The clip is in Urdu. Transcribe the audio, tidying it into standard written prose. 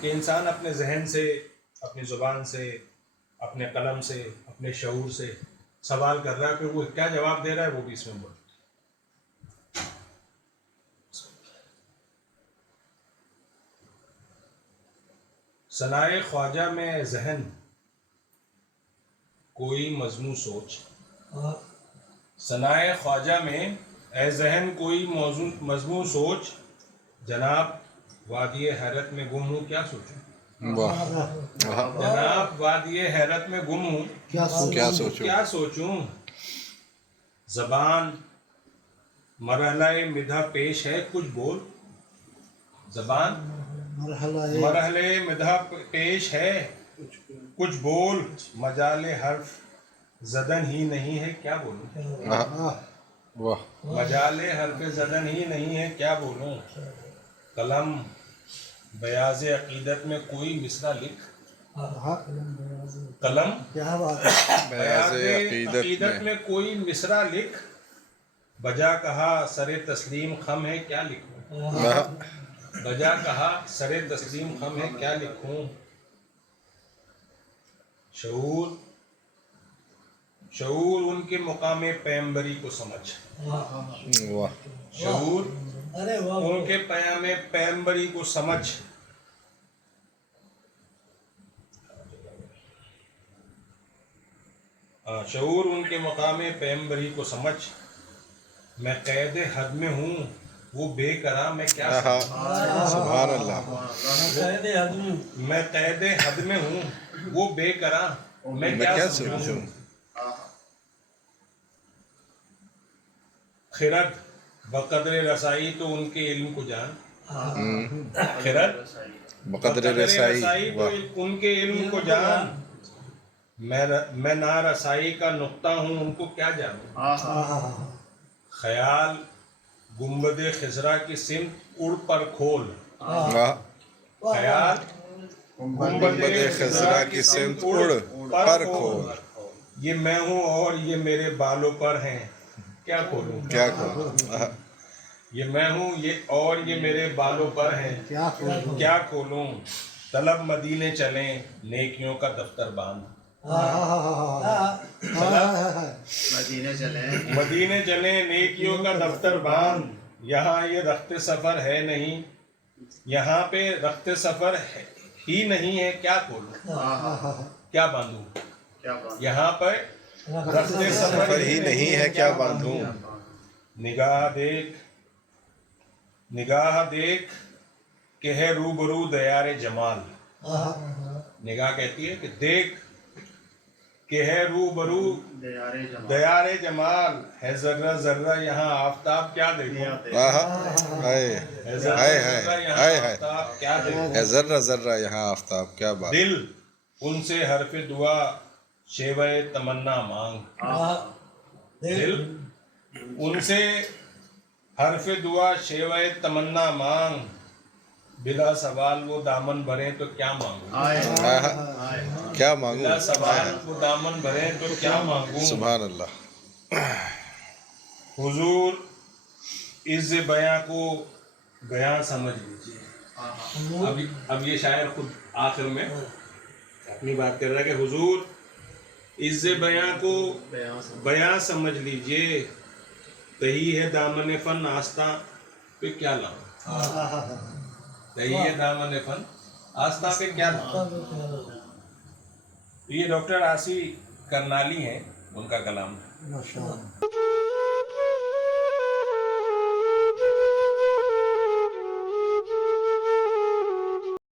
کہ انسان اپنے ذہن سے، اپنی زبان سے، اپنے قلم سے، اپنے شعور سے سوال کر رہا ہے، پھر وہ کیا جواب دے رہا ہے وہ بھی اس میں بول. ثنائے خواجہ میں ذہن کوئی مضمون سوچ. ثنائے خواجہ میں اے ذہن کوئی مضمون سوچ، جناب وادی حیرت میں گم ہوں کیا سوچوں. جناب وادی حیرت میں گم ہوں کیا سوچوں. زبان مرحلہ مدح پیش ہے کچھ بول. زبان مرحلہ مدح پیش ہے کچھ بول. مجال حرف زدن ہی نہیں ہے کیا بولوں. مجال حرف زدن ہی نہیں ہے کیا بولوں. قلم بیاض عقیدت میں کوئی مصرع لکھ. قلم بیاض عقیدت میں کوئی مصرع لکھ. بجا کہا سر تسلیم خم ہے کیا لکھوں. بجا کہا سر تسلیم خم ہے کیا لکھوں. شعور ان کے مقام پیمبری کو سمجھ. شعور ان کے پیام پیمبری کو سمجھ. شعور ان کے مقام پیمبری کو سمجھ. میں قید حد میں ہوں وہ بے قرار میں کیا سبحان اللہ. میں قید حد میں ہوں وہ بے قرار میں کیا سمجھوں. خرد بقدر رسائی تو ان کے علم کو جان. خرد بقدر رسائی تو ان کے علم کو جان. میں نارسائی کا نقطہ ہوں ان کو کیا جانوں. خیال گنبد خضرا کی سمت اڑ پر کھول. خیال گنبد خضرا کی سمت اڑ پر کھول. یہ میں ہوں اور یہ میرے بالوں پر ہیں کیا کھولوں. یہ میں ہوں اور یہ میرے بالوں پر ہیں کیا کھولوں. طلب مدینے چلیں نیکیوں کا دفتر باندھ. مدینے چلیں نیکیوں کا دفتر باندھ. یہاں یہ رخت سفر ہے نہیں، یہاں پہ رخت سفر ہی نہیں ہے کیا کھولوں. کیا باندھوں. یہاں پر رخت سفر ہی نہیں ہے کیا باندھوں. نگاہ دیکھ کہ ہے روبرو دیار جمال. نگاہ کہتی ہے کہ دیکھ کہ ہے روبرو دیار جمال. ہے ذرہ ذرہ یہاں آفتاب کیا دیکھوں. ہے ذرہ ذرہ یہاں آفتاب کیا بات. دل ان سے حرف دعا شیوہ تمنا مانگ. دل ان سے حرف دعا شیوہ تمنا مانگ. بلا سوال وہ دامن بھریں تو کیا مانگوں. کیا مانگوں. بلا سوال وہ دامن بھریں تو کیا مانگوں. سبحان اللہ. حضور عز بیاں کو بیاں سمجھ لیجیے. اب یہ شاعر خود آخر میں اپنی بات کر رہا ہے کہ حضور عز بیاں کو بیاں سمجھ لیجیے. تہی ہے دامن فن آستاں پہ کیا لاؤں. تہی ہے دامن فن آستاں پہ کیا لاؤں. یہ ڈاکٹر عاصی کرنالی ہیں، ان کا کلام ہے.